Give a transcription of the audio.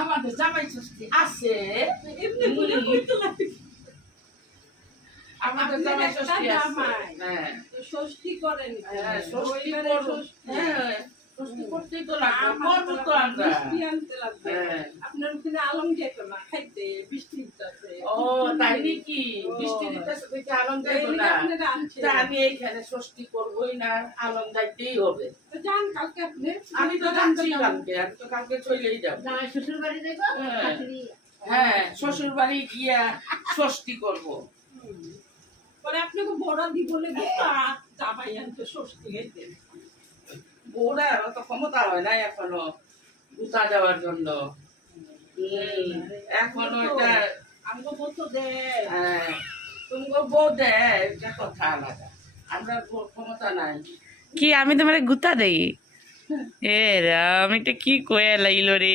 আমাদের জামাই ষষ্ঠী আছে, এমনি বলে কইতে লাগে। আমাদের জামাই ষষ্ঠী আছে। হ্যাঁ তো ষষ্ঠী করেন, হ্যাঁ, ষষ্ঠী রবিবারে করব। ষষ্ঠী। হ্যাঁ, ষষ্ঠী করতেই তো লাগবে, করবো তো আমরা। মিষ্টি আনতে লাগবে। হ্যাঁ। আপনার ওখানে আলম যেত না খাইতে, বৃষ্টি হইতাছে। ও তাই নাকি? বৃষ্টি দিতেছে দেখে আলম যাইবো না? আপনারা আনছে। তা আমি এইখানে ষষ্ঠী করবোই না, আলম যাইতেই হবে। তো যান কালকে আপনি। আমি তো যাচ্ছি কালকে, আমি তো কালকে চলেই যাবো। জামাই শ্বশুর বাড়ি যাইবো, হ্যাঁ। শাশুড়ি হ্যাঁ, শ্বশুর বাড়ি গিয়া ষষ্ঠী করবো। পরে আপনাকে বড় দি বলে গোটা জামাই আনতে ষষ্ঠী হইতে। বউরা অত ক্ষমতা হয় না এখনো গুতা দেওয়ার জন্য। এখনো এটা আমাকে বলতো দে। হ্যাঁ, তুমি বউ দেয়, এটা কথা আলাদা। আমরা ক্ষমতা নাই। কি আমি তোমারে গুতা দেই? এ রাম, এটা কি কয়ে লাইলো রে।